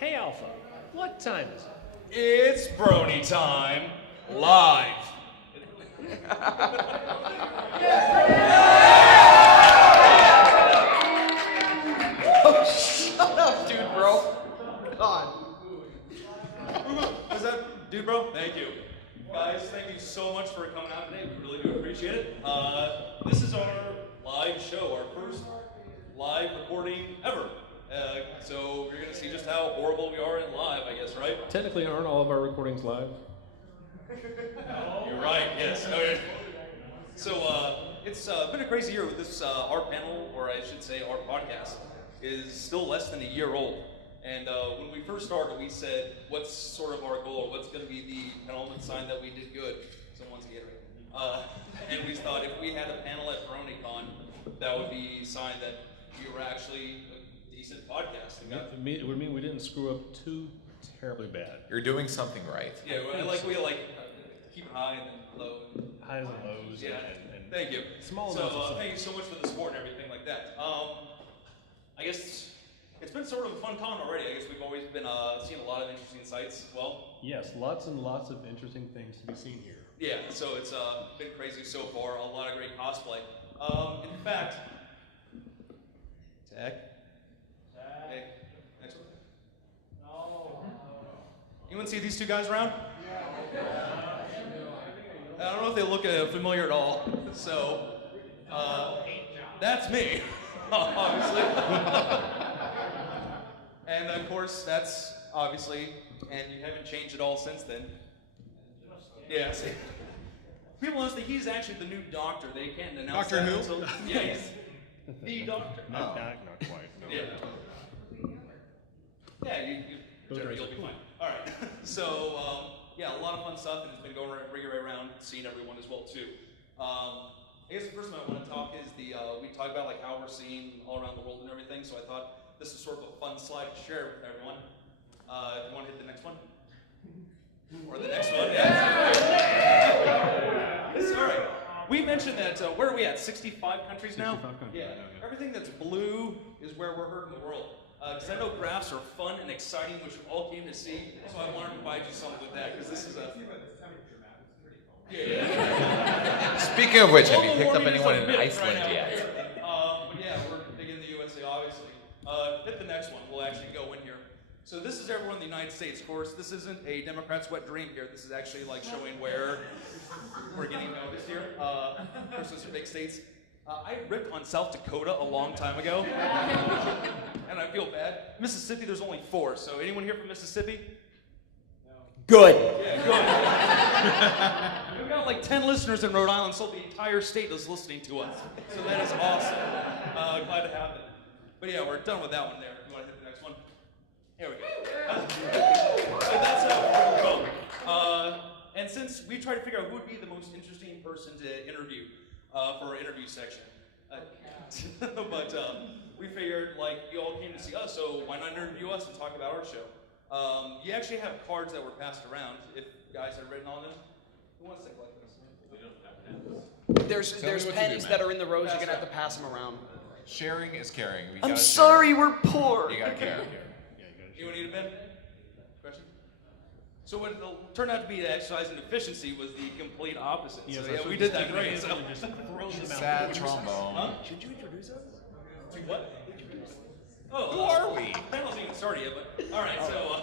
Hey Alpha, what time is it? It's Brony time, live. Oh, shut up, dude, bro. God. Is that dude, bro? Thank you. Guys, thank you so much for coming out today. We really do appreciate it. This is our live show, our first live recording ever. So you're going to see just how horrible we are in live, I guess, right? Technically, aren't all of our recordings live? You're right, yes. Okay. So it's been a crazy year with this, our panel, or I should say our podcast, is still less than a year old. And when we first started, we said, what's sort of our goal, or what's going to be the penultimate sign that we did good? Someone's getting it. And we thought if we had a panel at BronyCon, that would be a sign that we were actually a decent podcast. It would mean we didn't screw up too terribly bad. You're doing something right. Yeah, we keep it high and then low. Highs and lows. Yeah, and thank you. Small amounts of thank you so much for the support and everything like that. I guess it's been sort of a fun con already. I guess we've always been seeing a lot of interesting sights. Well, yes, lots and lots of interesting things to be seen here. yeah, so it's been crazy so far. A lot of great cosplay. In fact, Tag. Hey, next one. No. Anyone see these two guys around? I don't know if they look familiar at all. So, that's me, obviously. And of course, that's obviously, and you haven't changed at all since then. Yeah, see. People honestly, he's actually the new doctor. They can't announce Doctor that who? until, yeah, he's the doctor. Not quite. No. Yeah. Yeah, you'll be fine. All right. So, yeah, a lot of fun stuff, and it's been going right around, seeing everyone as well too. I guess the first one I want to talk is we talk about like how we're seeing all around the world and everything. So I thought this is sort of a fun slide to share with everyone. If you want to hit the next one, or the next one, yeah. Sorry. We mentioned that, where are we at? 65 countries now? 65 countries. Yeah. Everything that's blue is where we're heard in the world. Because I know graphs are fun and exciting, which you all came to see, so I wanted to provide you something with that, because this is a... Yeah. Speaking of which, have you picked up Global warming is anyone a in myth Iceland right now. yet? But yeah, we're big in the USA, obviously. Hit the next one. We'll actually go in here. So this is everyone in the United States. Of course, this isn't a Democrat's wet dream here. This is actually like showing where we're getting noticed here. Of course, those are big states. I ripped on South Dakota a long time ago, and I feel bad. Mississippi, there's only 4. So anyone here from Mississippi? Good. Yeah, good. We've got like 10 listeners in Rhode Island, so the entire state is listening to us. So that is awesome. Glad to have that. But yeah, we're done with that one there. You want to hit the next one? Here we go. So that's where we're going. And since we tried to figure out who would be the most interesting person to interview for our interview section, but we figured like you all came to see us, so why not interview us and talk about our show? You actually have cards that were passed around. If you guys have written on them, who wants to collect this? We don't have to. There's pens that are in the rows. You're gonna have to pass them around. Sharing is caring. We I'm gotta sorry, share. we're poor. You gotta care. Anyone need a pen? Question? So what turned out to be the exercise in efficiency was the complete opposite. Yes, so yeah, we did that great. So. Just throw them out. Sad trombone. Huh? Should you introduce us? What? Oh, Who are we? The panel's even started yet, but all right. So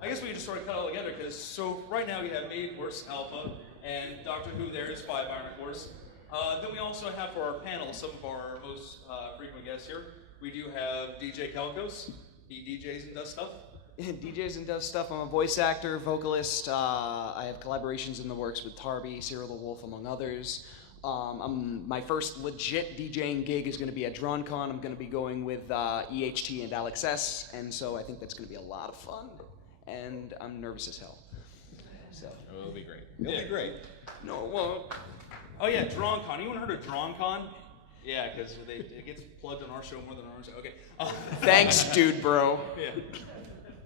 I guess we can just sort of cut it all together because so right now we have me, of course, Alpha, and Doctor Who. There is 5 Iron, of course. Then we also have for our panel some of our most frequent guests here. We do have DJ Calcos. He DJs and does stuff. DJs and does stuff. I'm a voice actor, vocalist. I have collaborations in the works with Tarby, Cyril the Wolf, among others. My first legit DJing gig is going to be at BronyCon. I'm going to be going with EHT and Alex S. And so I think that's going to be a lot of fun. And I'm nervous as hell. So. It'll be great. It'll be great. No, it won't. Oh yeah, BronyCon. Anyone heard of BronyCon? Yeah, because it gets plugged on our show more than our show. Okay. Thanks, dude, bro. Yeah.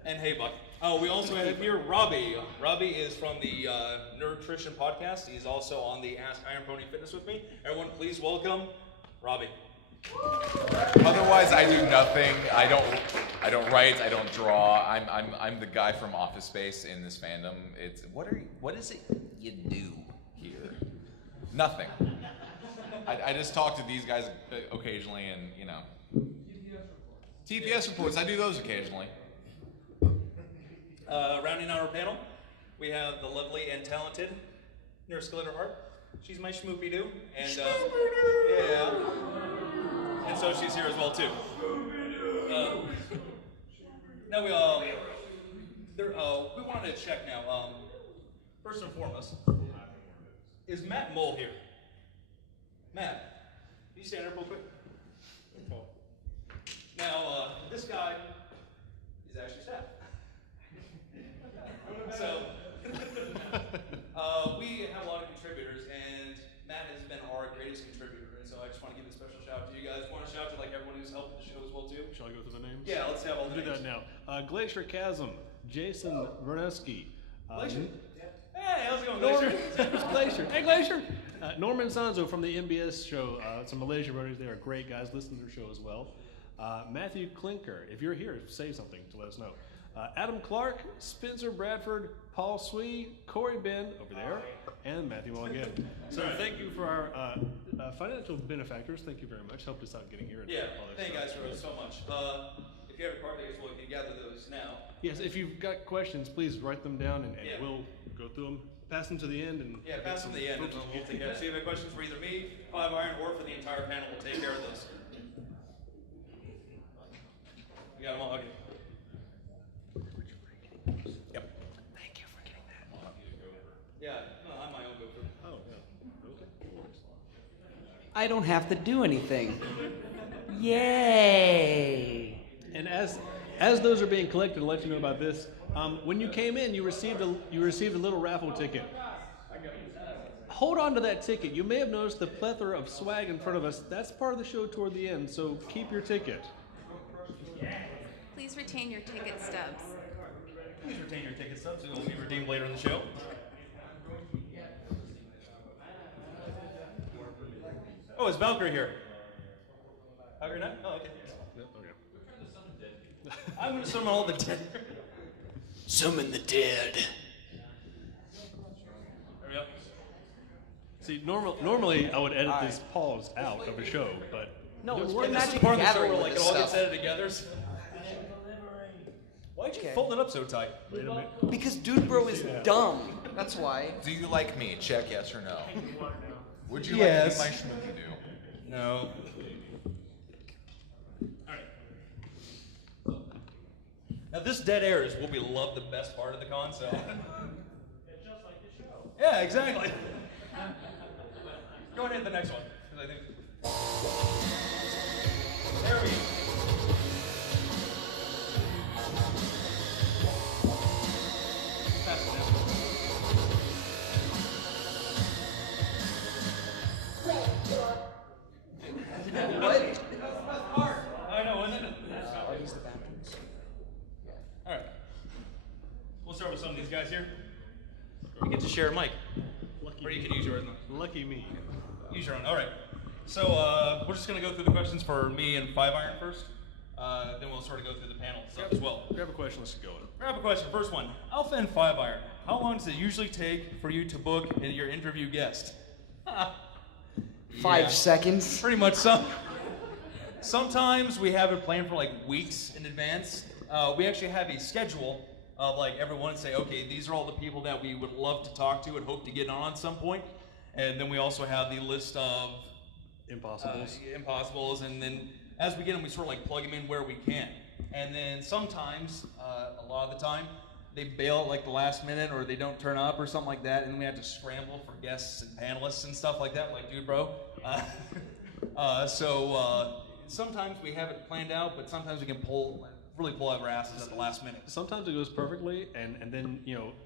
And hey, Buck. Oh, we also have here Robbie. Robbie is from the Nutrition Podcast. He's also on the Ask Iron Pony Fitness with me. Everyone, please welcome Robbie. Otherwise, I do nothing. I don't write. I don't draw. I'm the guy from Office Space in this fandom. It's what is it you do here? Nothing. I just talk to these guys occasionally, and you know. TPS reports. I do those occasionally. Rounding out our panel, we have the lovely and talented Nurse Glitter Hart. She's my schmoopy-doo, and yeah, and so she's here as well too. Now we wanted to check now. First and foremost, is Matt Mole here? Matt, can you stand up real quick? Now, this guy is actually staff. So, we have a lot of contributors, and Matt has been our greatest contributor, and so I just want to give a special shout out to you guys. Want to shout out to like everyone who's helped the show as well too. Shall I go through the names? Yeah, let's have all the We'll do names. that now. Glacier Chasm, Jason Verneski. Glacier. Hey, how's it going, Norman, Glacier? Glacier. Hey, Glacier. Norman Sanzo from the MBS show. Some Malaysia brothers. They are great guys. Listen to their show as well. Matthew Klinker. If you're here, say something to let us know. Adam Clark, Spencer Bradford, Paul Swee, Corey Ben over there, and Matthew Wall again. So thank you for our financial benefactors. Thank you very much. Helped us out getting here. And Yeah, all that thank you stuff. guys so much. If you have a card tickets, well, you can gather those now. Yes, if you've got questions, please write them down, and Yeah. we'll go through them. Pass them to the end, and Yeah, pass them to the end, and then we'll take care of it. So if you have questions for either me, 5 Iron, or for the entire panel, we'll take care of those. You got them all? Okay. Yep. Thank you for getting that. Yeah, no, I'm my own go-to. Oh, yeah. Okay. I don't have to do anything. Yay! And as those are being collected, to let you know about this, when you came in, you received a little raffle ticket. Hold on to that ticket. You may have noticed the plethora of swag in front of us. That's part of the show toward the end, so keep your ticket. Please retain your ticket stubs. Please retain your ticket stubs, and it will be redeemed later in the show. Oh, is Valkyrie here? Valkyrie not? Oh, okay. Yep, okay. I'm going to summon all the dead. Summon the dead. There we go. See, normally I would edit this pause out of the show, but No, it's And we're this is Magic part of the show Gathering where with like it this all gets stuff. edited together. Why'd you Okay. fold it up so tight? wait a minute. Because Dude Bro is dumb. That's why. Do you like me? Check yes or no. Would you Yes. like to be my schmooky-doo? No. Alright. Now this dead air is will be loved the best part of the con, so. It's just like the show. Yeah, exactly. Go ahead to the next one. 'Cause I think. There we go. Pass it down. What? I know, isn't it? Are these the bathrooms? Alright. We'll start with some of these guys here. You get to share a mic. Or you can use yours. Lucky me. Use your own. Alright. So we're just going to go through the questions for me and 5 Iron first. Then we'll sort of go through the panel stuff as well. Grab a question, let's go. Grab a question. First one. Alpha and 5 Iron. How long does it usually take for you to book your interview guest? 5 seconds. Pretty much sometimes we have it planned for like weeks in advance. We actually have a schedule of like everyone say, okay, these are all the people that we would love to talk to and hope to get on at some point. And then we also have the list of impossibles, and then as we get them, we sort of like plug them in where we can. And then sometimes, a lot of the time, they bail at like the last minute, or they don't turn up or something like that, and then we have to scramble for guests and panelists and stuff like that, like Dude Bro. So sometimes we have it planned out, but sometimes we can really pull out our asses at the last minute. Sometimes it goes perfectly, and then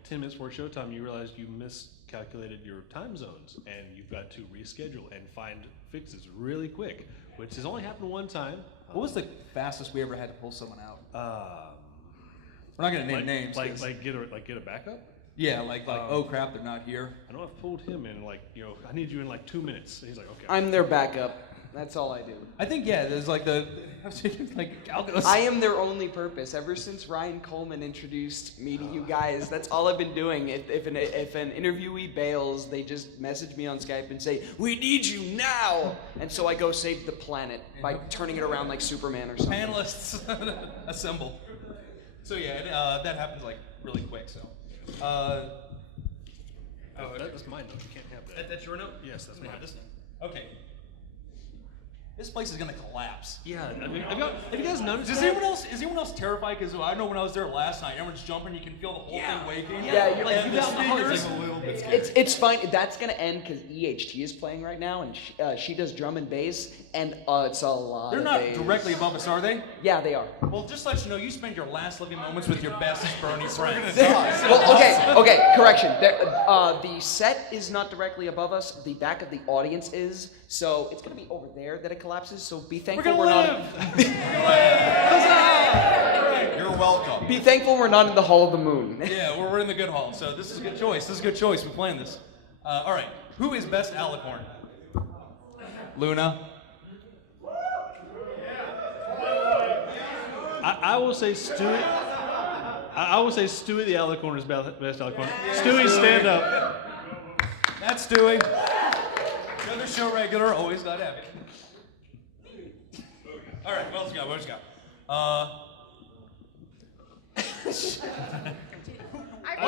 10 minutes before showtime, you realize you miscalculated your time zones, and you've got to reschedule and find fixes really quick, which has only happened one time. What was the fastest we ever had to pull someone out? We're not gonna name names. Like get a backup. Yeah, like oh crap, they're not here. I know I've pulled him in I need you in like 2 minutes. And he's like, okay. I'm their backup. That's all I do. I think there's like I am their only purpose. Ever since Ryan Coleman introduced me to you guys, that's all I've been doing. If an interviewee bails, they just message me on Skype and say, "We need you now!" And so I go save the planet by turning it around like Superman or something. Panelists assemble. So that happens like really quick. So. That's my note. You can't have that. That's your note? Yes, that's mine. This note. Okay. This place is gonna collapse. Yeah. Have you guys noticed? Is anyone else terrified? Because I know when I was there last night, everyone's jumping. You can feel the whole thing waking. Yeah, you're like like, the speakers. It's fine. That's gonna end because EHT is playing right now, and she does drum and bass, and it's a lot. They're of not bass. directly above us, are they? Yeah, they are. Well, just to let you know, you spend your last living moments with your best Brony friends. Well, okay. Correction. The set is not directly above us. The back of the audience is. So it's gonna be over there that it collapses. So be thankful we're not. You're welcome. Be thankful we're not in the Hall of the Moon. Yeah, we're in the good hall. So this is a good choice. We're playing this. All right. Who is best Alicorn? Luna. I will say Stewie. I will say Stewie the Alicorn is best Alicorn. Stewie, stand up. That's Stewie. Another show regular, always glad to have you. All right, what else you got?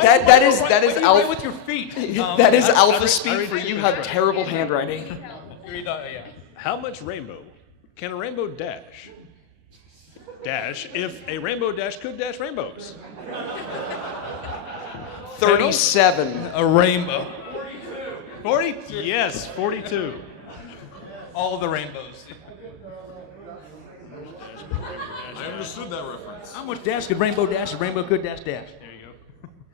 That is Why do you alpha. write with your feet. That is alpha read speak for you Steven's have right. terrible handwriting. Yeah. How much rainbow can a rainbow dash? Dash if a rainbow dash could dash rainbows. 37. A rainbow. 40? Yes, 42. All the rainbows. I understood that reference. How much dash could rainbow dash? A rainbow could dash dash. There you go.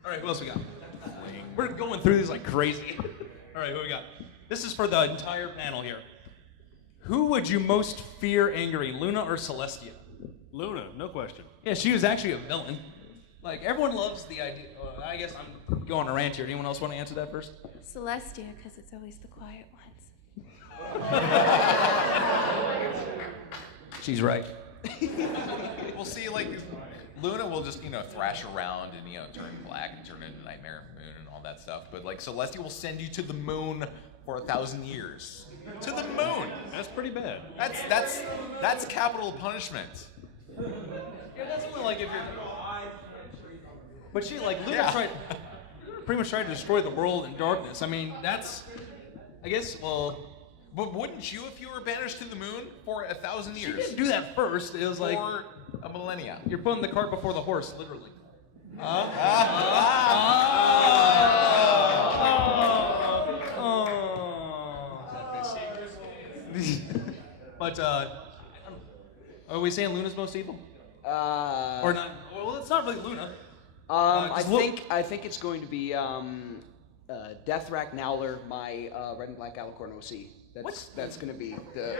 All right, what else we got? We're going through these like crazy. All right, what we got? This is for the entire panel here. Who would you most fear angering, Luna or Celestia? Luna, no question. Yeah, she was actually a villain. Like, everyone loves the idea. I guess I'm going on a rant here. Anyone else want to answer that first? Celestia, because it's always the quiet ones. She's right. We'll see, like, Luna will just, thrash around and, turn black and turn into Nightmare Moon and all that stuff. But, like, Celestia will send you to the moon for 1,000 years. To the moon! That's pretty bad. That's capital punishment. Yeah, that's only like if you're... But she, like, Luna pretty much tried to destroy the world in darkness. I mean, that's... I guess, well... But wouldn't you if you were banished to the moon for 1,000 years? She didn't do that first. It was like... For a millennia. You're putting the cart before the horse, literally. But, are we saying Luna's most evil? Or not? Well, it's not really Luna. I think it's going to be Deathrack Nowler, my red and black Alicorn OC. That's going to be the.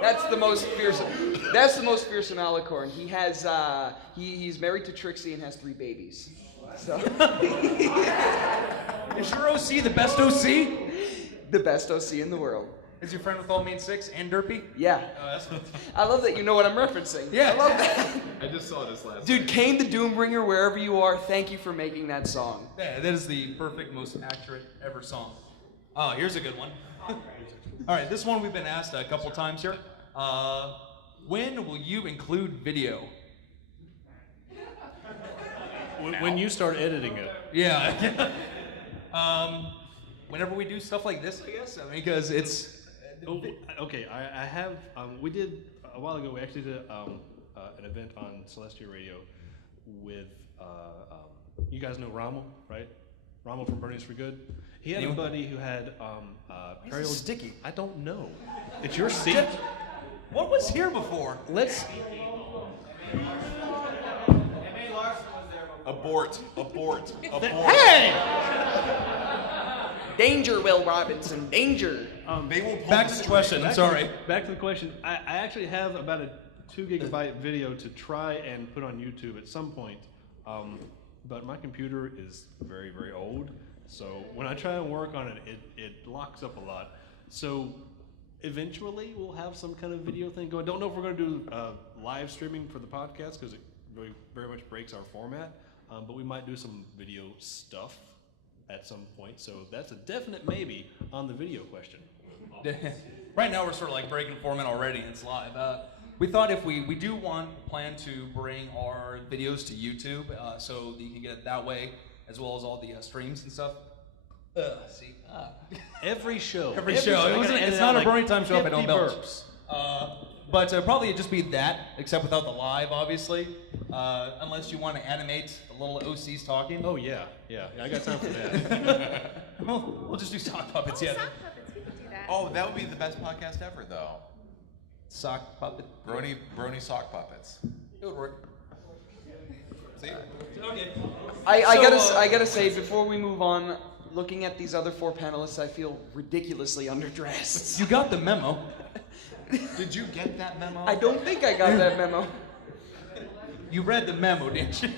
That's the most fearsome. That's the most fearsome Alicorn. He has he's married to Trixie and has 3 babies. So. Is your OC the best OC? The best OC in the world. Is your friend with all mean 6 and Derpy? Yeah. That's I love that you know what I'm referencing. Yeah. I love that. I just saw this last Dude, Kane the Doombringer, wherever you are, thank you for making that song. Yeah, that is the perfect, most accurate ever song. Oh, here's a good one. All right, this one we've been asked a couple times here. When will you include video? When you start editing it. Yeah. Whenever we do stuff like this, I guess. I mean, because it's... Okay, I have, we did, a while ago, we actually did an event on Celestia Radio with, you guys know Rommel, right? Rommel from Bernie's for Good. He had a buddy who had Why is it sticky? I don't know. It's your seat. What was here before? Let's. Abort. Hey! Danger, Will Robinson, danger. They will pull Back to the question. I'm sorry. Back to the question. I actually have about a 2 gigabyte video to try and put on YouTube at some point. But my computer is very, very old. So when I try and work on it, it locks up a lot. So eventually we'll have some kind of video thing going. Don't know if we're going to do live streaming for the podcast because it very, very much breaks our format. But we might do some video stuff at some point. So that's a definite maybe on the video question. Right now we're sort of like breaking format already. It's live. We thought if we do plan to bring our videos to YouTube, so that you can get it that way, as well as all the streams and stuff. See, Every show. every show. It's not a Brony Time show if I don't 50 belch. burps. But probably it'd just be that, except without the live, obviously. Unless you want to animate the little OCs talking. Oh yeah, I got time for that. We'll just do sock puppets. Yeah. Sock puppets, we could do that. Oh, that would be the best podcast ever, though. Sock puppet. Brony sock puppets. It would work. See? Okay. I gotta say, before we move on, looking at these other 4 panelists, I feel ridiculously underdressed. You got the memo. Did you get that memo? I don't think I got that memo. You read the memo, didn't you?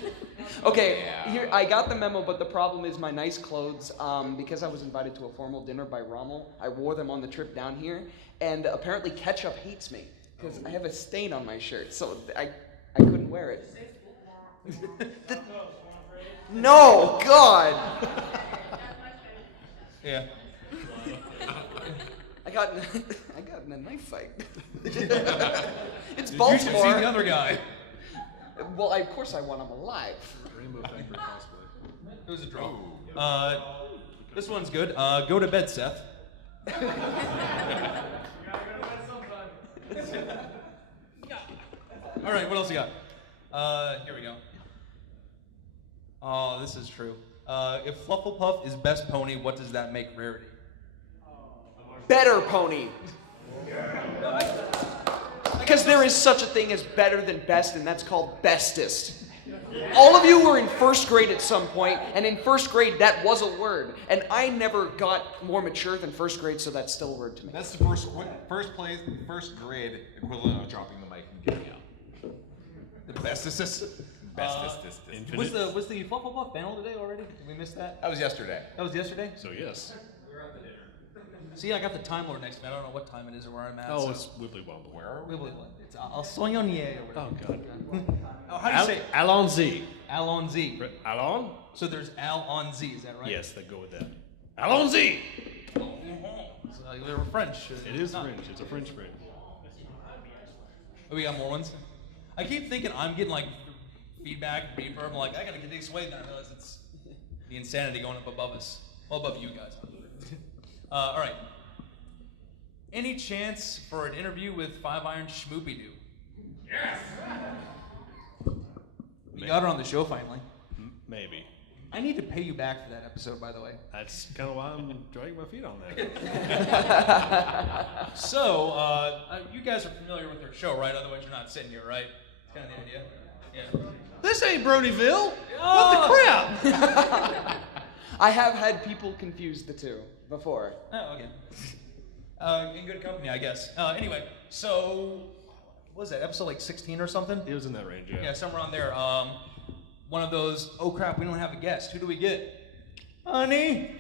Okay, Yeah. here I got the memo, but the problem is my nice clothes. Because I was invited to a formal dinner by Rommel, I wore them on the trip down here, and apparently Ketchup hates me because I have a stain on my shirt, so I couldn't wear it. No, God! Yeah. I got in a knife fight. It's You should see Baltimore. the other guy. Well, of course I want him alive. Rainbow Factory cosplay. It was a draw. This one's good. Go to bed, Seth. All right, what else you got? Here we go. Oh, this is true. If Flufflepuff is best pony, what does that make Rarity? Better pony. Because there is such a thing as better than best, and that's called bestest. All of you were in first grade at some point, and in first grade that was a word. And I never got more mature than first grade, so that's still a word to me. That's the first grade equivalent of dropping the mic and getting out. The bestest. Was the Flufflepuff panel today already? Did we miss that? That was yesterday. That was yesterday? So yes. See, I got the Time Lord next to me. I don't know what time it is or where I'm at. Oh, so. it's Wibbly Wobbly. Where are we? It's I'll swing on ye or whatever. Oh God. Oh, how do you say it? Allons-y. Allons-y. Allons? So there's Al on Z, is that right? Yes, they go with that. Allons-y. So they were French. It is French. It's a French French. Oh, we got more ones? I keep thinking I'm getting like feedback, reverb. I'm like, I gotta get these away. Then I realize it's the insanity going up above us. Well, above you guys. All right. Any chance for an interview with 5 Iron Schmoopy-Doo? Yes. We got her on the show finally. Maybe. I need to pay you back for that episode, by the way. That's kind of why I'm dragging my feet on that. So, you guys are familiar with her show, right? Otherwise, you're not sitting here, right? That's kind of the idea. Yeah. This ain't Bronyville. Oh. What the crap? I have had people confuse the two before. Oh, okay. In good company, I guess. Anyway, so what was that, episode like 16 or something? It was in that range, yeah. Yeah, somewhere on there. One of those, oh crap, we don't have a guest. Who do we get? Honey.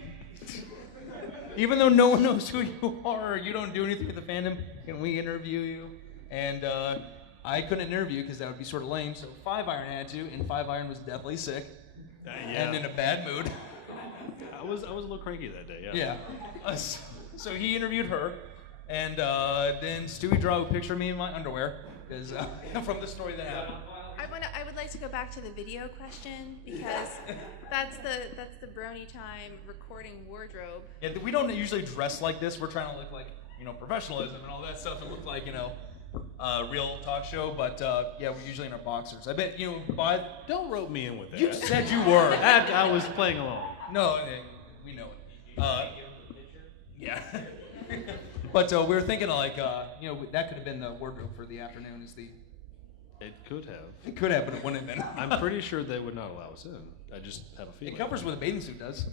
Even though no one knows who you are, or you don't do anything with the fandom, can we interview you? And I couldn't interview because that would be sort of lame, so 5 Iron had to, and 5 Iron was deathly sick and in a bad mood. I was a little cranky that day, yeah. Yeah. So he interviewed her, and then Stewie drew a picture of me in my underwear, because from the story that happened. I would like to go back to the video question because that's the Brony Time recording wardrobe. Yeah, we don't usually dress like this. We're trying to look like, professionalism and all that stuff and look like, real talk show. But yeah, we're usually in our boxers. I bet, Don't rope me in with that. you said you were. I was playing along. No, we know it. Yeah. But we were thinking like, that could have been the wardrobe for the afternoon. It could have. It could have, but it wouldn't have been. I'm pretty sure they would not allow us in. I just have a feeling. It covers what a bathing suit does.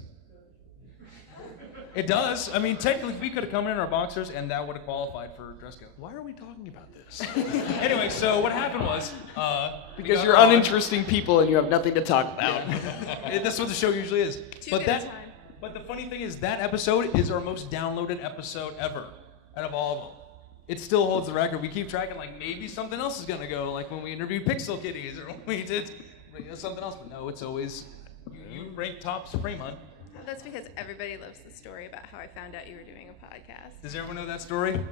It does. I mean, technically, we could have come in our boxers, and that would have qualified for dress code. Why are we talking about this? Anyway, so what happened was Because you're uninteresting people and you have nothing to talk about. That's what the show usually is. Too good a time. But the funny thing is that episode is our most downloaded episode ever. out of all of them. It still holds the record. We keep tracking like maybe something else is gonna go, like when we interviewed Pixel Kitties or when we did something else. But no, it's always you rank top supreme, hon. That's because everybody loves the story about how I found out you were doing a podcast. Does everyone know that story? No.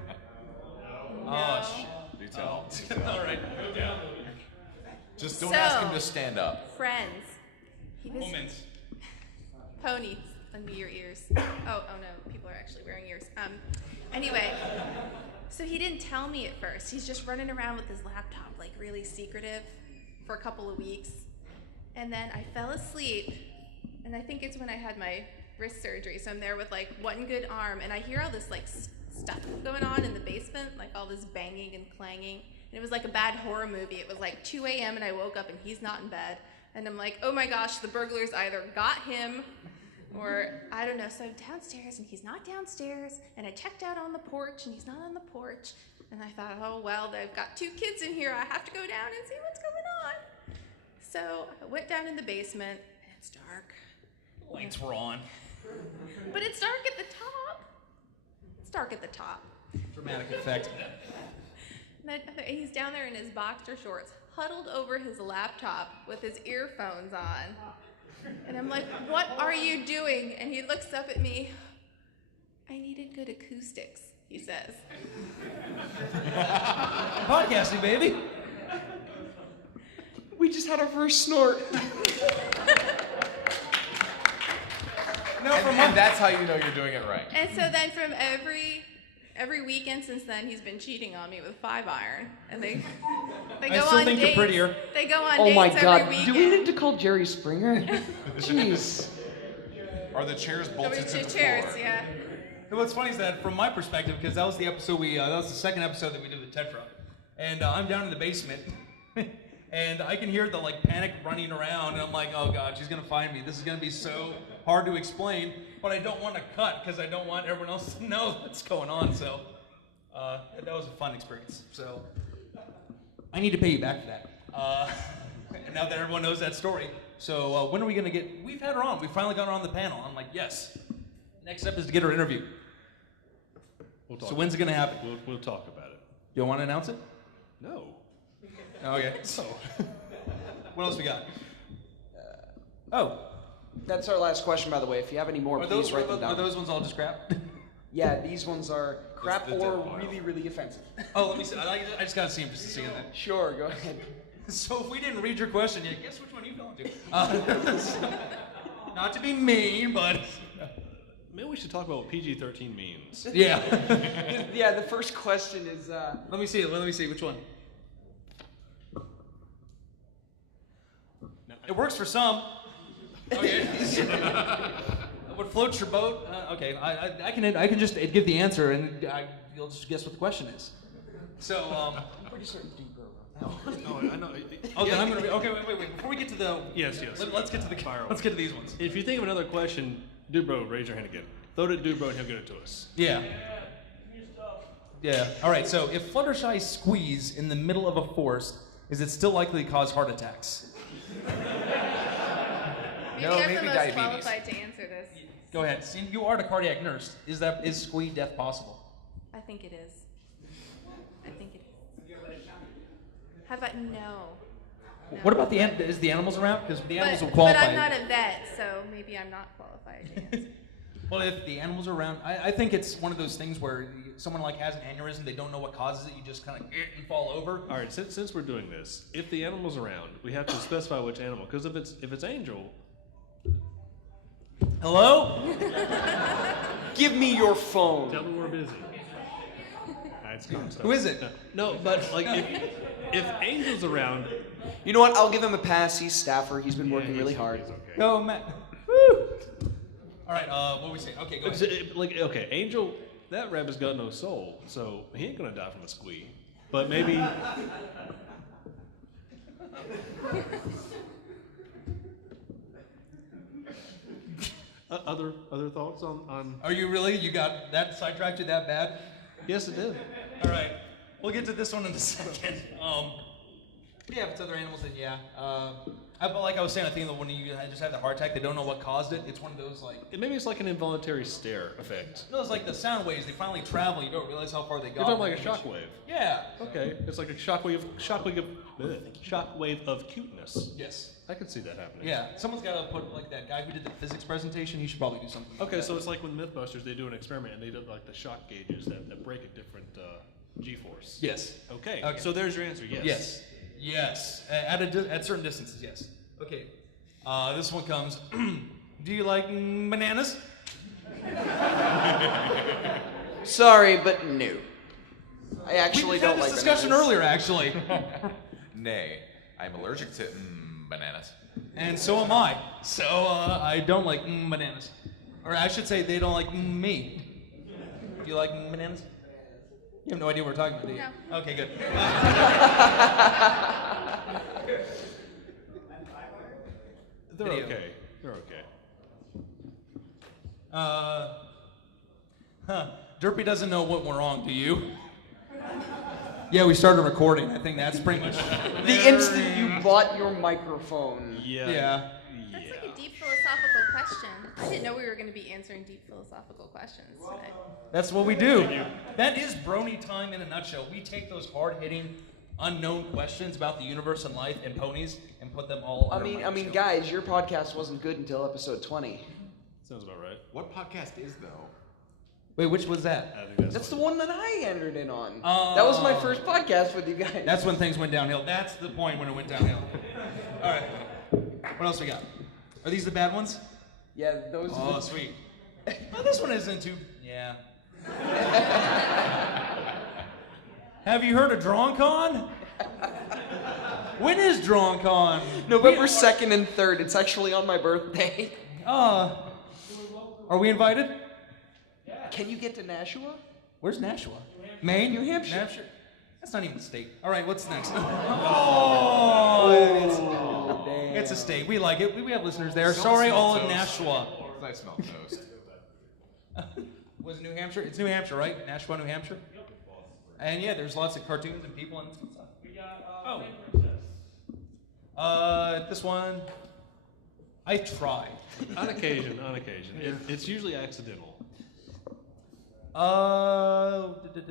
Oh shit. Do tell. All right. Go down. Just don't So- ask him to stand up. Friends. He was Moments. ponies under your ears. Oh no, people are actually wearing ears. Anyway, so he didn't tell me at first. He's just running around with his laptop, like really secretive, for a couple of weeks. And then I fell asleep, and I think it's when I had my wrist surgery. So I'm there with like one good arm, and I hear all this like stuff going on in the basement, like all this banging and clanging. And it was like a bad horror movie. It was like 2 a.m. and I woke up and he's not in bed. And I'm like, oh my gosh, the burglars either got him or I don't know. So I'm downstairs and he's not downstairs. And I checked out on the porch and he's not on the porch. And I thought, oh, well, they've got 2 kids in here. I have to go down and see what's going on. So I went down in the basement and it's dark. Lights were on. But it's dark at the top. It's dark at the top. Dramatic effect. And he's down there in his boxer shorts, huddled over his laptop with his earphones on. And I'm like, what are you doing? And he looks up at me. I needed good acoustics, he says. Podcasting, baby. We just had our first snort. No, And that's how you know you're doing it right. And so then from every weekend since then, he's been cheating on me with 5-iron. And they I go still on think dates. you're prettier. They go on Oh dates my every god, weekend. do we need to call Jerry Springer? Jeez. Are the chairs So bolted we to the do chairs, floor? yeah. And what's funny is that from my perspective, because that was the episode that was the second episode that we did with Tetra, and I'm down in the basement, and I can hear the like panic running around, and I'm like, oh god, she's gonna find me. This is gonna be so hard to explain, but I don't want to cut because I don't want everyone else to know what's going on. So that was a fun experience. So I need to pay you back for that. And now that everyone knows that story, so when are we gonna get? We've had her on. We finally got her on the panel. I'm like, yes. Next step is to get her interviewed. We'll talk So when's it gonna happen? We'll talk about it. You want to announce it? No. Okay. So. What else we got? Oh, That's our last question, by the way. If you have any more, are please those write them are down. those ones all just crap? Yeah, these ones are crap the dead or pile. really, really offensive. Oh, let me see. I just gotta see them just to see them. Sure, go ahead. So if we didn't read your question yet, guess which one you fell into? Not to be mean, but Maybe we should talk about what PG-13 means. yeah. Yeah, the first question is, Let me see. Let me see which one. It works for some. Okay. What floats your boat? Okay, I can just give the answer, and you'll just guess what the question is. So, I'm pretty certain Dubro wrote that one. No, I know. okay, I'm gonna. Okay, wait. Before we get to the Yes. let's get to the Fire away. let's get to these ones. If you think of another question, Dubro, raise your hand again. Throw it at Dubro and he'll get it to us. Yeah. Yeah. All right. So, if Fluttershy squeeze in the middle of a forest, is it still likely to cause heart attacks? Maybe No, I'm maybe the most diabetes. qualified to answer this. Go ahead. See, you are the cardiac nurse. Is squeeze death possible? I think it is. I think it is. How about no? What about is the animals around? Because the animals will But qualify. I'm not a vet, so maybe I'm not qualified to answer. Well, if the animals are around, I think it's one of those things where someone like has an aneurysm, they don't know what causes it, you just kind of and fall over. All right, since we're doing this, if the animal's around, we have to specify which animal. Because if it's Angel, Hello? Give me your phone. tell me we're busy. That's kind of stuff. Who is it? No, but like if Angel's around, You know what? I'll give him a pass. He's staffer. He's been working he's- really hard. he's okay. Go, Matt. Woo! All right, what we say? Okay, go ahead. Like okay, Angel, that rabbit's got no soul, so he ain't gonna die from a squee. But maybe. Other thoughts on? Are you really? You got that sidetracked you that bad? Yes, it did. All right, we'll get to this one in a second. Yeah, if it's other animals, then yeah. But like I was saying, I think that when you just have the heart attack, they don't know what caused it. It's one of those like. Maybe it's like an involuntary stare effect. No, it's like the sound waves. They finally travel. You don't realize how far they got. You're talking like a shockwave. Yeah. Okay, it's like a shockwave of cuteness. Yes. I can see that happening. Yeah. Someone's got to put like that guy who did the physics presentation. He should probably do something. Okay, like so that. it's like when Mythbusters they do an experiment and they do like the shock gauges that break at different G-force. Yes. Okay. Okay. So there's your answer. Yes. Yes. Yes. At certain distances, yes. Okay. This one comes. Do you like bananas? Sorry, but no. I actually We don't had this like discussion bananas. earlier, actually. Nay, I'm allergic to bananas. And so am I. So I don't like bananas. Or I should say, they don't like me. Do you like bananas? You have no idea what we're talking about, do you? No. Okay, good. They're Video. okay. They're okay. Derpy doesn't know what went wrong, do you? Yeah, we started recording. I think that's pretty much. The instant you bought your microphone. Yeah. Yeah. That's like a deep philosophical question. I didn't know we were going to be answering deep philosophical questions today. That's what we do. That is Brony time in a nutshell. We take those hard-hitting, unknown questions about the universe and life and ponies and put them all. I under a mean, microscope. guys, your podcast wasn't good until episode 20. Sounds about right. What podcast is though? Wait, which was that? I think That's the fine. one that I entered in on. Oh. That was my first podcast with you guys. That's when things went downhill. That's the point when it went downhill. All right. What else we got? Are these the bad ones? Yeah, those. Oh, sweet. Well, this one isn't too. Yeah. Have you heard of BronyCon? When is BronyCon? November 2nd and 3rd. It's actually on my birthday. Are we invited? Can you get to Nashua? Where's Nashua? Maine? New Hampshire. That's not even a state. All right, what's next? Oh, it's a state. We like it. We have listeners there. Sorry, all in Nashua. I smell toast. Was it New Hampshire? It's New Hampshire, right? Nashua, New Hampshire? And yeah, there's lots of cartoons and people and stuff. We got This one, I tried. On occasion. It's usually accidental. Where did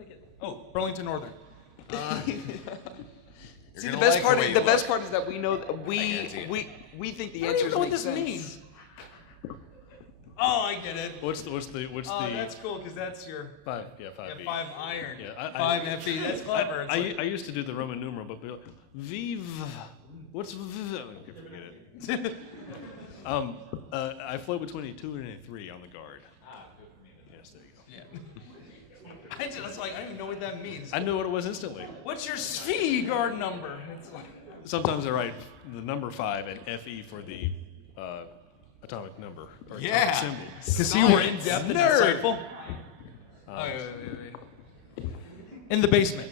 I get? Oh, Burlington Northern. See, the best part is that we know that guarantee it. we think the I don't even answers know what make this sense. means. Oh, I get it. What's the That's cool because that's your 5? Yeah, 5. yeah, 5 iron. Yeah, 5 Fe. That's clever. It's like- I used to do the Roman numeral, but Vive. What's Vive? I forget it. I flow between a 2 and a 3 on the guard. Yes, there you go. yeah. I don't even know what that means. I knew what it was instantly. What's your Sphe guard number? It's like, Sometimes I write the number 5 and FE for the atomic number or Yeah. atomic symbol. because you were in depth and insightful. Wait. In the basement.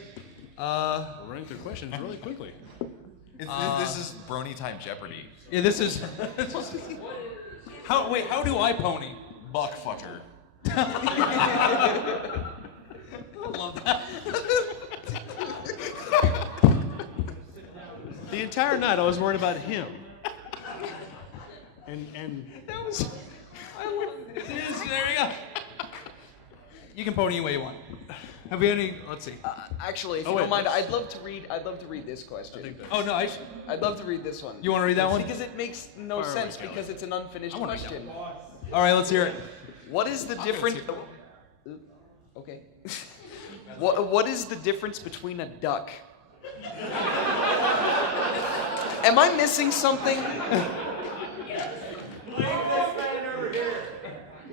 We're running through questions really quickly. This is Brony time Jeopardy. Yeah, this is. How do I pony? Buck futter. I love that. The entire night I was worried about him. And That was. I love it. It is. There you go. You can pony any way you want. Have we any? Let's see. Actually, if Oh, you wait, don't mind, let's- I'd love to read this question. I think that's Oh no, I'd love to read this one. You want to read that one? Because it makes no Fire away, sense Kelly. because it's an unfinished I wanna read that question. All right, let's hear it. What is the gonna difference? see Okay. What is the difference between a duck? Am I missing something?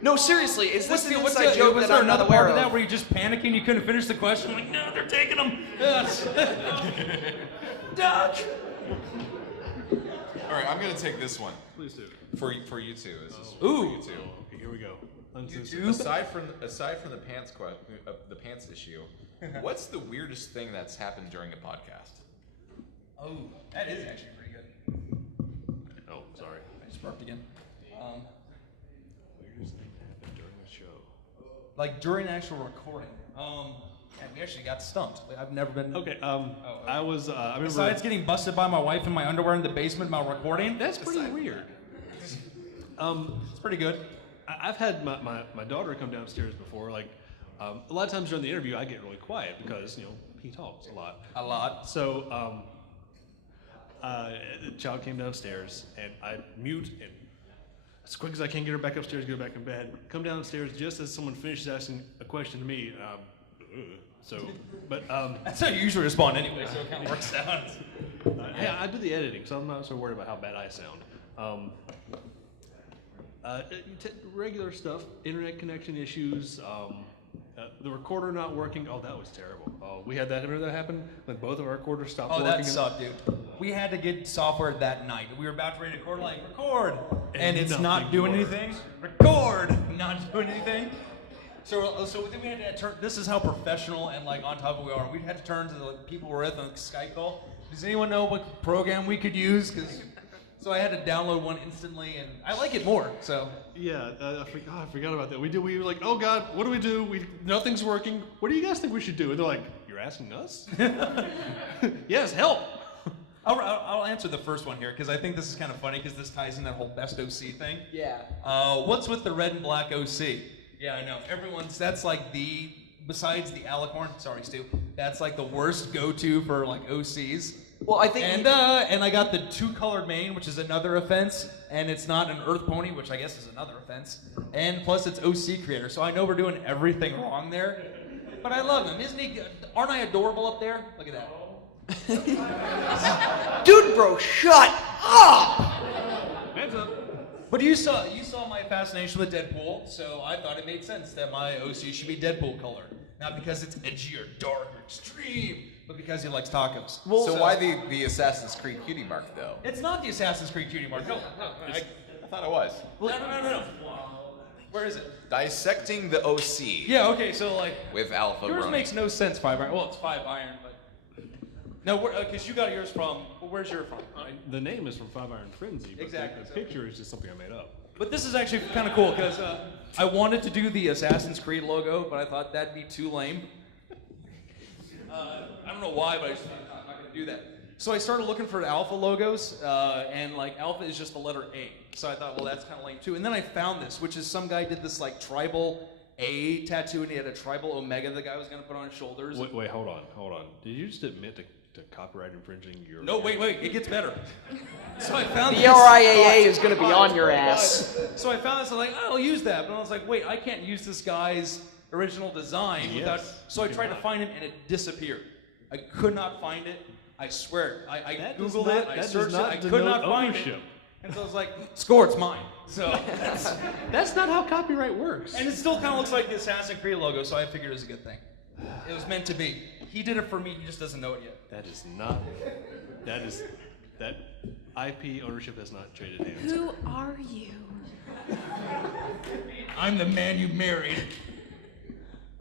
No, seriously, is this an inside joke was that there I'm not another aware part of that of? where you just panicking, you couldn't finish the question? Like, no, they're taking them. Yes. Duck. All right, I'm gonna take this one please do. for you two. This is Ooh. for you two. Okay, here we go. YouTube? Aside from the pants issue, what's the weirdest thing that's happened during a podcast? Oh, that is actually pretty good. Oh, sorry. I just burped again. Weirdest thing that happened during the show. Like during actual recording. Man, we actually got stumped. Like, I've never been. Okay. I was. I remember. Besides getting busted by my wife in my underwear in the basement while recording. That's pretty weird. It's pretty good. I've had my daughter come downstairs before. Like, a lot of times during the interview, I get really quiet because he talks a lot. A lot. So the child came downstairs, and I mute and as quick as I can get her back upstairs, get her back in bed. Come downstairs just as someone finishes asking a question to me. That's how you usually respond anyway, so it kind of works out. Yeah, I do the editing, so I'm not so worried about how bad I sound. Regular stuff, internet connection issues, the recorder not working. Oh, that was terrible. We had that. Remember that happened when both of our recorders stopped working? Oh, that sucked, dude. We had to get software that night. We were about to record, record, and it's not doing anything. Record, not doing anything. So then we had to turn. This is how professional and on top of we are. We had to turn to the people we're with on Skype call. Does anyone know what program we could use? So I had to download one instantly, and I like it more. So yeah, I forgot about that. We were like, oh God, what do we do? Nothing's working. What do you guys think we should do? And they're like, you're asking us? Yes, help. I'll answer the first one here because I think this is kind of funny because this ties in that whole best OC thing. Yeah. What's with the red and black OC? Yeah, I know. That's besides the Alicorn, sorry Stu, that's the worst go-to for OCs. Well, I think. And I got the two-colored mane, which is another offense, and it's not an Earth Pony, which I guess is another offense. And plus, it's OC creator, so I know we're doing everything wrong there. But I love him, isn't he? Aren't I adorable up there? Look at that. Dude, bro, shut up! Hands up. But you saw my fascination with Deadpool, so I thought it made sense that my OC should be Deadpool color, not because it's edgy or dark or extreme, but because he likes tacos. So why the Assassin's Creed cutie mark though? It's not the Assassin's Creed cutie mark. No, I thought it was. No. Where is it? Dissecting the OC. Yeah. Okay. So with Alpha. yours Brony. makes no sense. 5 iron. Well, it's 5 iron, but no, because you got yours from. Well, where's yours from? The name is from 5 Iron Frenzy, but Exactly. the picture is just something I made up. But this is actually kind of cool because I wanted to do the Assassin's Creed logo, but I thought that'd be too lame. I don't know why, but I just thought, no, I'm not going to do that. So I started looking for Alpha logos, and Alpha is just the letter A. So I thought, well, that's kind of lame too. And then I found this, which is some guy did this tribal A tattoo, and he had a tribal Omega the guy was going to put on his shoulders. Wait, hold on. Did you just admit to copyright infringing your? No, wait, it gets better. So I found The this. RIAA is going to be on your ass. So I found this, I'm like, I'll use that. But I was like, wait, I can't use this guy's original design without. So I tried to find him, and it disappeared. I could not find it. I swear. I Googled it, I searched it, I could not find it. And so I was like, score, it's mine. So That's not how copyright works. and it still kind of looks like the Assassin's Creed logo, so I figured it was a good thing. It was meant to be. He did it for me, he just doesn't know it yet. That IP ownership has not traded hands. Who are you? I'm the man you married.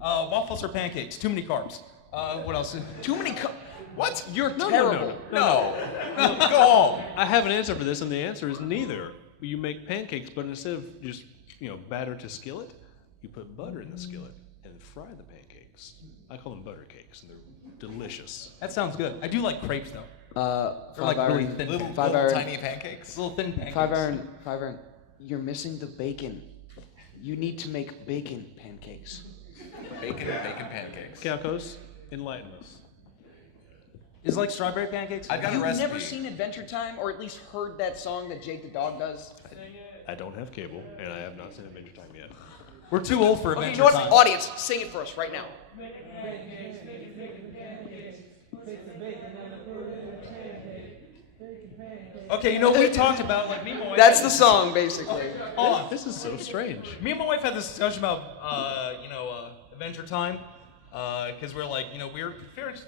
Waffles or pancakes? Too many carbs. What else? Too many. What? You're No, terrible. No. Go home. I have an answer for this, and the answer is neither. You make pancakes, but instead of just batter to skillet, you put butter in the skillet and fry the pancakes. I call them butter cakes, and they're delicious. That sounds good. I do like crepes though. They're 5 really iron. thin. Little, Five little iron. tiny pancakes. Little thin pancakes. 5 iron. 5 iron. You're missing the bacon. You need to make bacon pancakes. Bacon pancakes. Calcos, enlighten us. Is like strawberry pancakes? I've got a You've recipe. never seen Adventure Time, or at least heard that song that Jake the dog does? I don't have cable, and I have not seen Adventure Time yet. We're too old for Okay, you Adventure know what? Time. Audience, sing it for us right now. Okay, we talked about me and my wife. That's the song, basically. Hold on. This is so strange. Me and my wife had this discussion about Adventure Time, because we're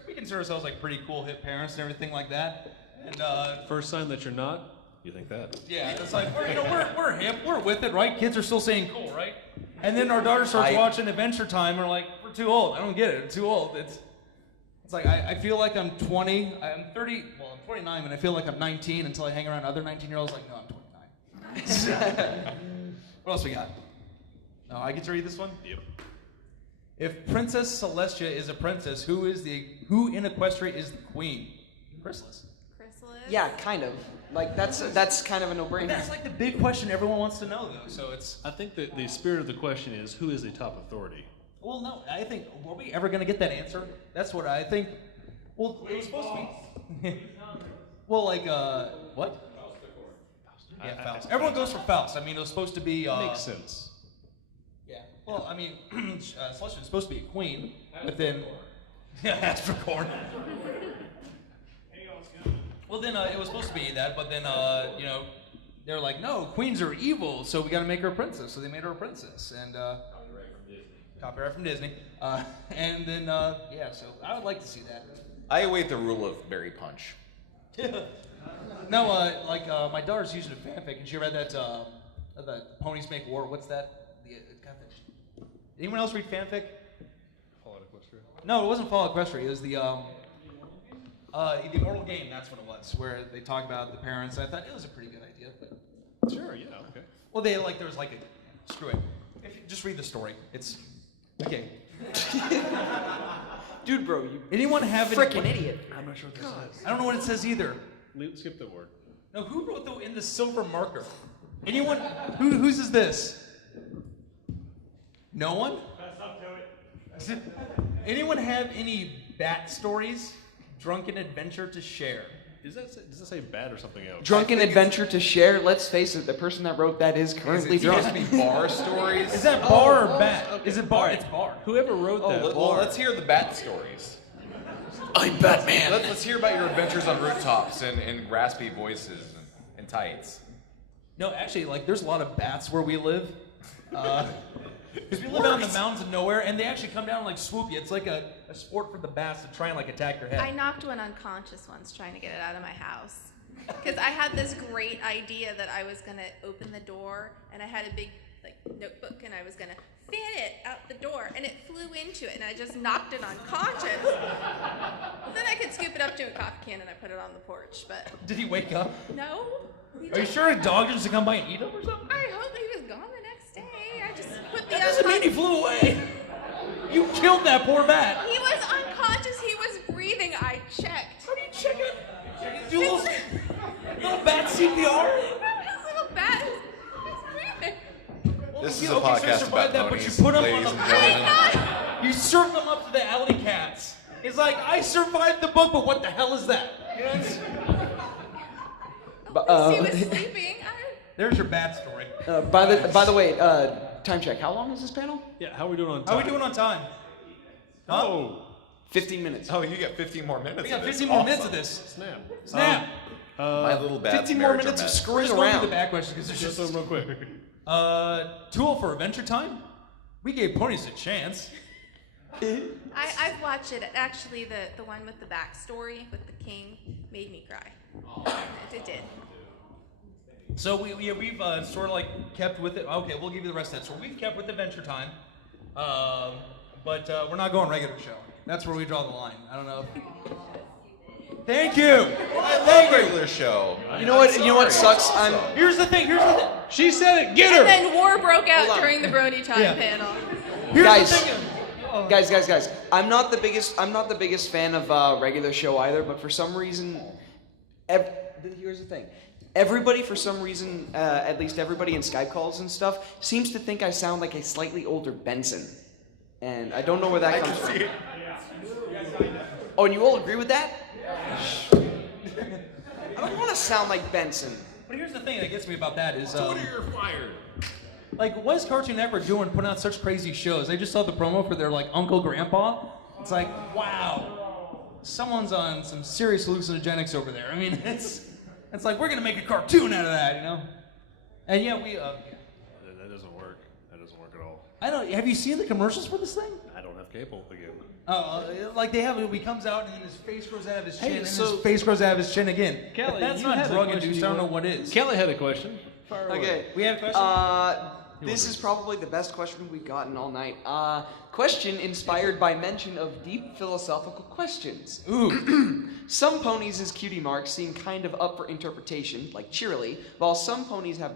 we consider ourselves pretty cool hip parents and everything like that. And First sign that you're not, you think that. yeah, it's we're hip, we're with it, right? Kids are still saying cool, right? And then our daughter starts watching Adventure Time, and we're like, we're too old. I don't get it. We're too old. It's like I feel like I'm 20. I'm 30. Well, I'm 29, and I feel like I'm 19 until I hang around other 19-year-olds. Like, no, I'm 29. What else we got? No, I get to read this one. Yep. If Princess Celestia is a princess, who in Equestria is the queen? Chrysalis. Chrysalis? Yeah, kind of. Like that's kind of a no-brainer. That's like the big question everyone wants to know, though. So it's. I think that the spirit of the question is, who is the top authority? Well, no. I think were we ever gonna get that answer? That's what I think. Well, it was supposed to be. Well, like what? Yeah, Faust. Everyone goes for Faust. I mean, it was supposed to be. Makes sense. Yeah. Well, I mean, Celestia was supposed to be a queen, but then. Yeah, Astricorn. Well, then it was supposed to be that, but then they were like, no, queens are evil, so we got to make her a princess. So they made her a princess, and copyright from Disney. And then yeah, so I would like to see that. I await the rule of berry punch. No, my daughter's using a fanfic, and she read that Ponies Make War. What's that? Anyone else read fanfic? Fallout Equestria. No, it wasn't Fallout Equestria. It was the Immortal Game. That's what it was, where they talk about the parents. I thought it was a pretty good idea, but Sure, yeah, okay. well, there was like a screw it. If you just read the story, it's okay. Dude, bro, you Anyone have any? freaking idiot. I'm not sure what this says. I don't know what it says either. Skip the word. No, who wrote in the silver marker? Anyone? Whose is this? No one? Anyone have any bat stories? Drunken adventure to share. Does that say bad or something else? Drunken adventure to share. Let's face it, the person that wrote that is currently Supposed drunk. to be bar stories. Is that bar or bat? okay. Is it bar? Alright. It's bar. Whoever wrote that. Well, let's hear the bat stories. I'm Batman. Let's hear about your adventures on rooftops and raspy voices and tights. No, actually, like there's a lot of bats where we live. Because we live out in the mountains of nowhere, and they actually come down and like swoop you. It's like a sport for the bats to try and like attack your head. I knocked one unconscious once trying to get it out of my house. Because I had this great idea that I was going to open the door, and I had a big like notebook, and I was going to fan it out the door, and it flew into it, and I just knocked it unconscious. Then I could scoop it up to a coffee can, and I put it on the porch, but Did he wake up? no. Are you sure a dog didn't come by and eat him or something? I hope he was gone the next day. I just put the That doesn't mean he flew away. You killed that poor bat. He was unconscious. He was breathing. I checked. How do you check it? Do little bat CPR? No, his little bat is breathing. This Okay, is a okay, so you podcast survived about that, but ponies, you put 'em ladies on and a- gentlemen. You serve them up to the alley cats. It's like, I survived the bug, but what the hell is that? You know, He was sleeping. there's your bat story. By the way, time check. How long is this panel? Yeah, how are we doing on time? How are we doing on time? Huh? Oh, 15 minutes. Oh, you got 15 more minutes. We got of this. 15 more Awesome. minutes of this. snap. Snap. My little bad 15 more minutes of We're screwing just going through around. the back question because there's Just just real quick. Tool for Adventure Time. We gave ponies a chance. I've watched it. Actually, the one with the backstory with the king made me cry. It did. So we've sort of like kept with it. Okay, we'll give you the rest of that. So we've kept with Adventure Time, but we're not going regular show. That's where we draw the line. I don't know. Thank you. I love regular show. You know what? You know what sucks? Here's the thing. She said it. Get her. And then war broke out Hold on. during the Brony Time Yeah. panel. Here's Guys. the thing. Guys. I'm not the biggest fan of regular show either. But for some reason, here's the thing. Everybody, for some reason, at least everybody in Skype calls and stuff, seems to think I sound like a slightly older Benson, and I don't know where that comes from. Oh, and you all agree with that? I don't want to sound like Benson. But here's the thing that gets me about that is, You're fired. like, what is Cartoon Network doing putting out such crazy shows? I just saw the promo for their, like, Uncle Grandpa. It's like, wow, someone's on some serious hallucinogenics over there. I mean, it's like, we're going to make a cartoon out of that, you know? And yeah, That doesn't work. That doesn't work at all. I don't, have you seen the commercials for this thing? I don't have cable again. Like they have, he comes out and then his face grows out of his chin, Hey, and so- his face grows out of his chin again. Kelly, If that's you not had a drug question induced, you I don't know want- what is. Kelly had a question. Fire away. Okay. We had a question? This is probably the best question we've gotten all night. Question inspired by mention of deep philosophical questions. Ooh. Some ponies' cutie marks seem kind of up for interpretation, like cheerily, while some ponies have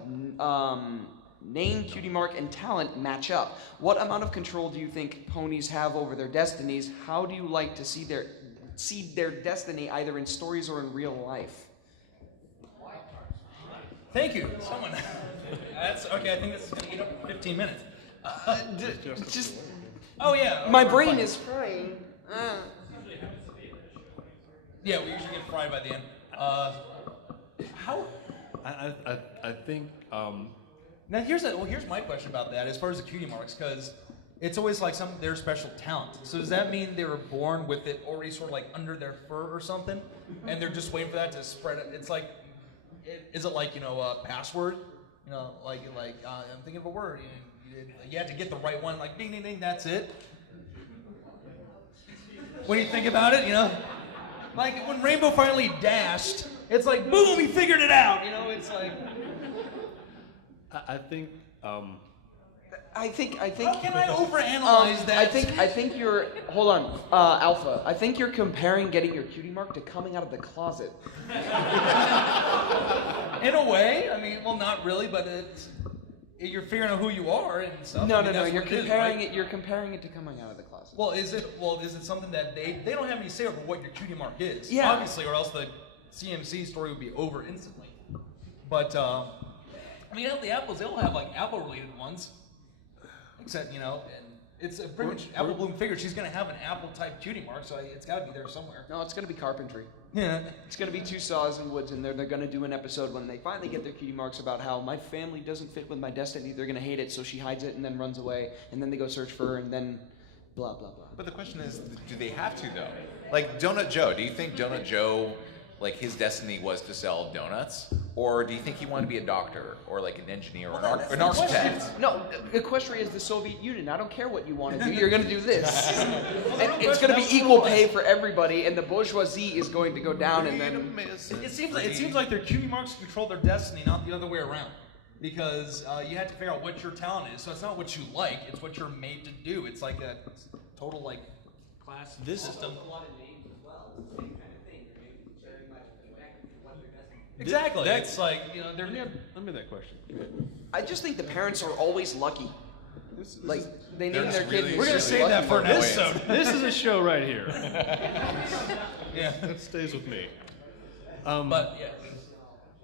name, cutie mark, and talent match up. What amount of control do you think ponies have over their destinies? How do you like to see their destiny either in stories or in real life? Thank you. Someone. That's okay. I think this is going to eat up 15 minutes. Just Oh yeah. my brain is frying. Yeah, we usually get fried by the end. How? I think Now here's my question about that as far as the cutie marks, because it's always like their special talent. So does that mean they were born with it already sort of like under their fur or something, and they're just waiting for that to spread? It's like, is it like password? Like I'm thinking of a word. You have to get the right one. Like ding ding ding. That's it. When you think about it, like when Rainbow finally dashed, it's like boom, he figured it out. It's like. I think. I think. How can I overanalyze that? I think you're. Hold on, Alpha. I think you're comparing getting your cutie mark to coming out of the closet. In a way, I mean, well, not really, but you're figuring out who you are and stuff. No. That's You're what it is, comparing right? it. You're comparing it to coming out of the closet. Well, is it something that they don't have any say over what your cutie mark is? Yeah. Obviously, or else the CMC story would be over instantly. But I mean, the apples, they'll have like apple-related ones. Except, and it's pretty much Apple Bloom figures she's going to have an apple-type cutie mark, so it's got to be there somewhere. No, it's gonna be carpentry. Yeah. It's gonna be two saws and woods, and they're gonna do an episode when they finally get their cutie marks about how my family doesn't fit with my destiny. They're gonna hate it, so she hides it and then runs away, and then they go search for her, and then blah blah blah. But the question is, do they have to though? Like Donut Joe, do you think Donut Joe, like his destiny was to sell donuts, or do you think he wanted to be a doctor or like an engineer or an architect? No, Equestria is the Soviet Union. I don't care what you want to do. You're gonna do this, and it's gonna be equal pay for everybody, and the bourgeoisie is going to go down, and then It seems like their cutie marks control their destiny, not the other way around. Because you have to figure out what your talent is. So it's not what you like; it's what you're made to do. It's like a total like class system. Exactly. That's like they're. Let me that question. I just think the parents are always lucky. Like they They're name just their really- kid. We're gonna Mr. save that for Lucky. an episode. This is a show right here. Yeah. That stays with me. But yeah.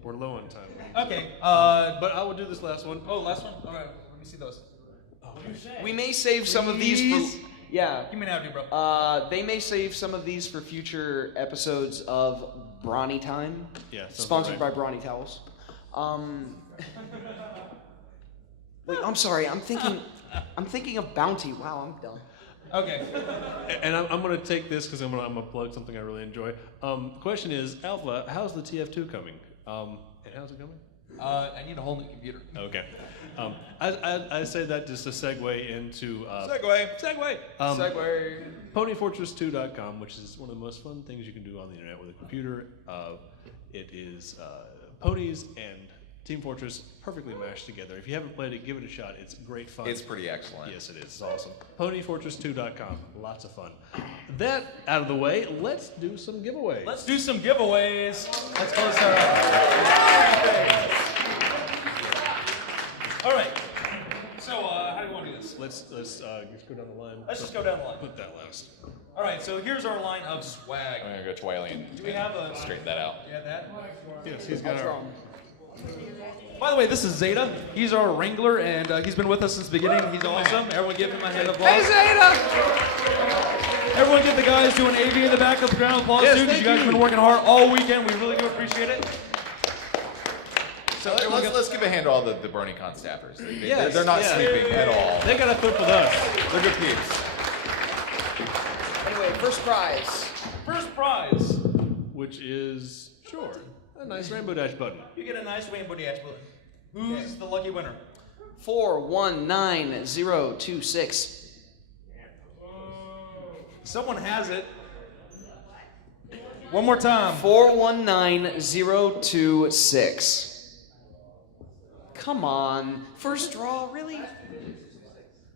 We're low on time. Okay. But I will do this last one. Oh, last one. All right. Let me see those. We may save some of these Please? for. Yeah. Give me an outdo, bro. They may save some of these for future episodes of Brony Time. Yeah, sounds Sponsored right. by Brony Towels. Wait, I'm sorry. I'm thinking of Bounty. Wow, I'm dumb. Okay. And I'm going to take this because I'm going to plug something I really enjoy. Question is, Alpha, how's the TF2 coming? And how's it coming? I need a whole new computer. Okay. I say that just to segue into... Segway. Segue! Segway. PonyFortress2.com, which is one of the most fun things you can do on the internet with a computer. It is ponies and Team Fortress perfectly mashed together. If you haven't played it, give it a shot. It's great fun. It's pretty excellent. Yes, it is. It's awesome. PonyFortress2.com. Lots of fun. That out of the way, let's do some giveaways. Let's do some giveaways. Let's close our. All right. So, how do you want to do this? Let's just go down the line. Let's just go down the line. Put that last. All right. So here's our line of swag. I'm gonna go to Wiley and Do we have a? straighten that out. You have that? Yes, he's got our. By the way, this is Zeta. He's our wrangler, and he's been with us since the beginning. He's awesome. Everyone give him a hand of applause. Hey, Zeta! Everyone give the guys doing AV in the back of the ground applause Yes, too, because thank you guys have you. been working hard all weekend. We really do appreciate it. So let's give a hand to all the BronyCon staffers. Yes, They're not yeah. sleeping at all. They got a clip with us. They're good peeps. Anyway, first prize. First prize. Which is, sure, a nice Rainbow Dash button. You get a nice Rainbow Dash balloon. Who's the lucky winner? 419026. Someone has it. One more time. 419026. Come on. First draw, really?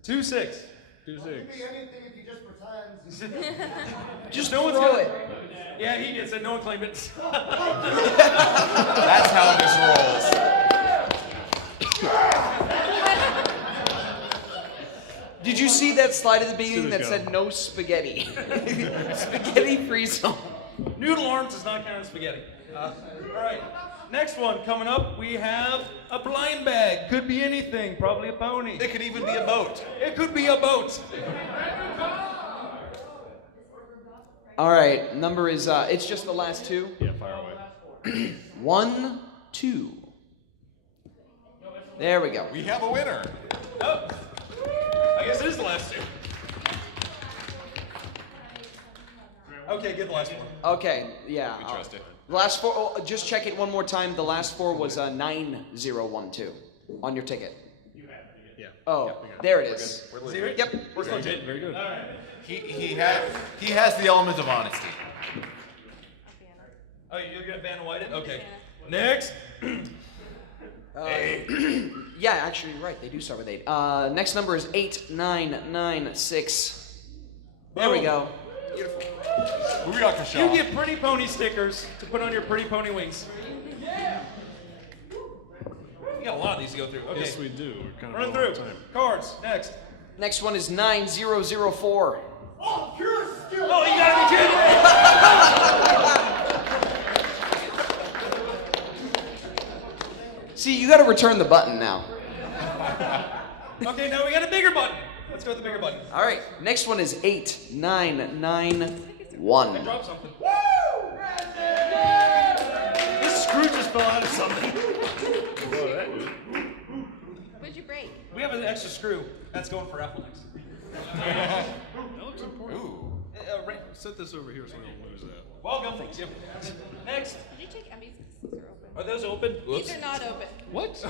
2-6. 2-6. Just No one's throw gonna- it. Yeah, he gets it. No one claimed it. That's how this rolls. slide at the beginning that Steelers said no spaghetti. Spaghetti free zone. Noodle arms does not count as spaghetti. All right. Next one coming up, we have a blind bag. Could be anything, probably a pony. It could even be a boat. It could be a boat. All right, number is, it's just the last two. Yeah, fire away. 1, 2. There we go. We have a winner. Oh, I guess it is the last two. Okay, get the last one. Okay, yeah. We trust it. The last four, oh, just check it one more time. The last four was 9012 on your ticket. Yeah. Oh, there it is. We're Zero? Yep. Very good. Very good. He has the element of honesty. Oh, you're gonna Vanna White it? Okay. Next. Yeah, actually, you're right. They do start with 8. Next number is 8996. There we Boom. go. Booyaka You Shaw. get pretty pony stickers to put on your pretty pony wings. We got a lot of these to go through. Okay. Yes, we do. We're kind of Run running out through. of time. Cards. Next. Next one is 9004. Oh, you gotta be kidding me! See, you gotta return the button now. Okay, now we got a bigger button. Let's go with the bigger button. All right, next one is 8991. Drop something. This screw just fell out of something. What'd you break? We have an extra screw. That's going for Apple next. That looks important. Ooh. Set this over here so we don't lose that. Welcome. Thanks. Next. Did you take Emmy's? These are open. Are those open? These are not open. What?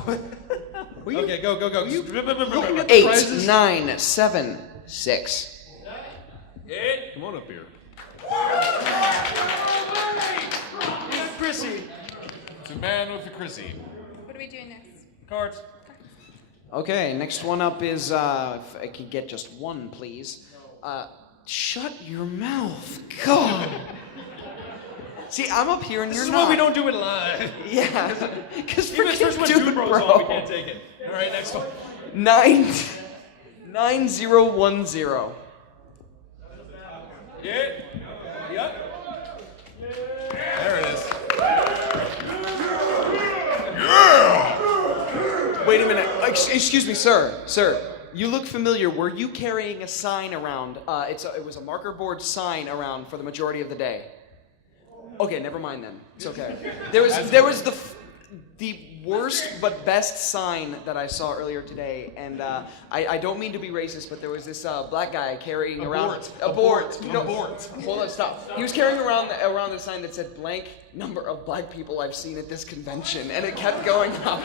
Okay, go. looking at- 8976. Come on up here. Chrissy. It's a man with a Chrissy. What are we doing next? Cards. Okay, next one up is, if I could get just one, please. Shut your mouth. God. See, I'm up here and This you're is not. why we don't do it live. Yeah, because Even if there's freaking one dude, Dude Bros bro. on, we can't take it. All right, next one. 9010. Yeah. Yep. There it is. Wait a minute. Excuse me, sir. Sir, you look familiar. Were you carrying a sign around? It was a marker board sign around for the majority of the day. Okay, never mind then. It's okay. There was the worst but best sign that I saw earlier today, and I don't mean to be racist, but there was this black guy carrying around Abort. No, hold on, stop. He was carrying around the sign that said blank number of black people I've seen at this convention, and it kept going up.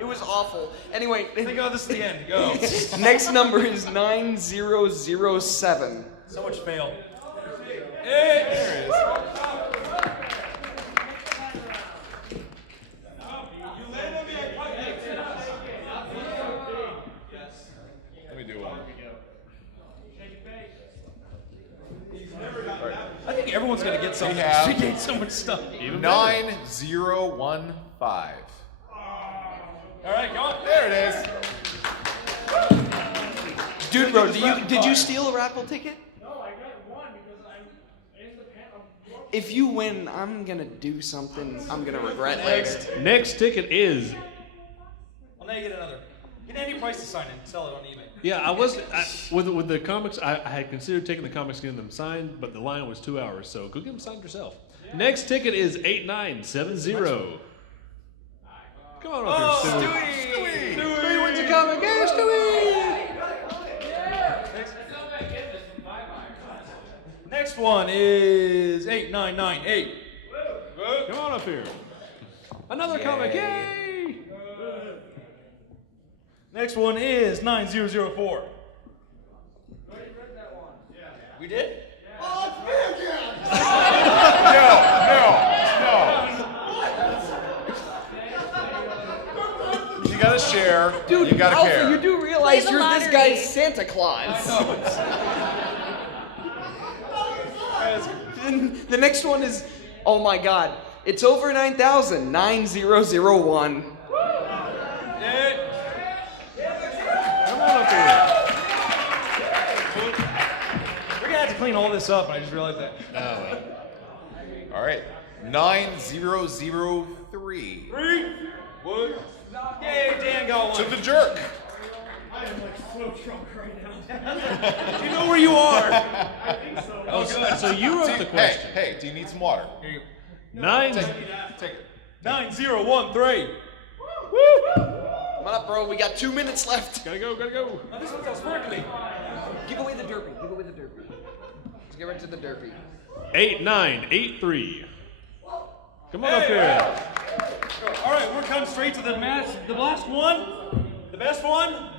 It was awful. Anyway, Thank God this is the end. Go. next number is 9007. So much fail. There it is. Let me do one. I think everyone's gonna get something. We have- We get so much stuff. 9015. All right, go on. There it is. Dude, bro, did you steal a raffle ticket? No, I got one because I'm in the pen. If you win, I'm gonna do something I'm gonna regret later. Next ticket is. Well, now you get another. Get any price to sign it. Sell it on eBay. Yeah, with the comics. I had considered taking the comics, getting them signed, but the line was 2 hours. So go get them signed yourself. Next ticket is 8970. Come on up here, Stewie. Stewie wins a comic. Yeah, Stewie. Next one is 8998. Come on up here. Another comic. Yay! Next one is 9004. We did? No. You gotta share. Dude, you gotta Alpha, care. you do realize Play the you're this lottery. guy's Santa Claus. The next one is, oh my god, it's over 9,000. 9001. Come on up here. clean all this up. I just realized that. All right. 9003. 3, 1. Yay, Dan got one. To the jerk. I am like so drunk right now. Do you know where you are? I think so. Oh, good. So you wrote the question. Hey, do you need some water? Here you go. 9. Take it. 9013. Come on up, bro. We got 2 minutes left. Gotta go. Oh, this one's all sparkly. Give away the derpy. Let's get right to the derpy. 8983. Come on up here. All right, we're coming straight to the last one, the best one,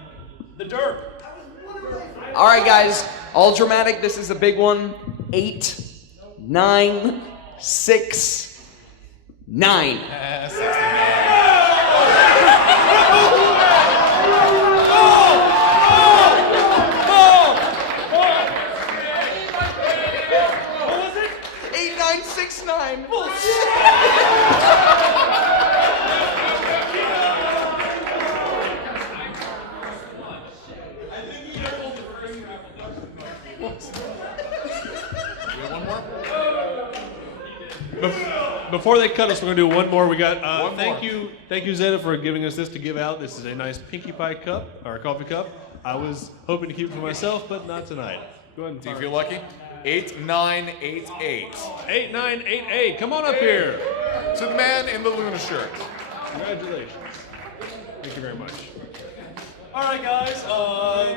the derp. All right, guys. All dramatic. This is a big one. 8, 9, 6, 9. 8969. Before they cut us, we're gonna do one more. We got One thank more. you Zeta for giving us this to give out. This is a nice Pinkie Pie cup or coffee cup. I was hoping to keep it for myself, but not tonight. Go ahead and Do you fire feel it. lucky? 8988. 8988. Come on up here. To the man in the Luna shirt. Congratulations. Thank you very much. All right, guys,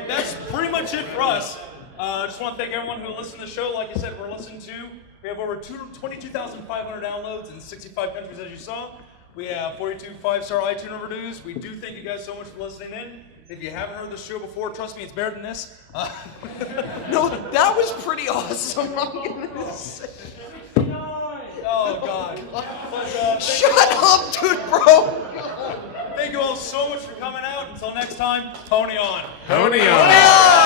that's pretty much it for us. Just want to thank everyone who listened to the show. Like I said, we're listening to. We have over 22,500 downloads in 65 countries, as you saw. We have 42 5-star iTunes reviews. We do thank you guys so much for listening in. If you haven't heard the show before, trust me, it's better than this. No, that was pretty awesome. I'm gonna say. Oh, God. But, Shut up, dude, bro. thank you all so much for coming out. Until next time, Tony on. Tony on. Yeah!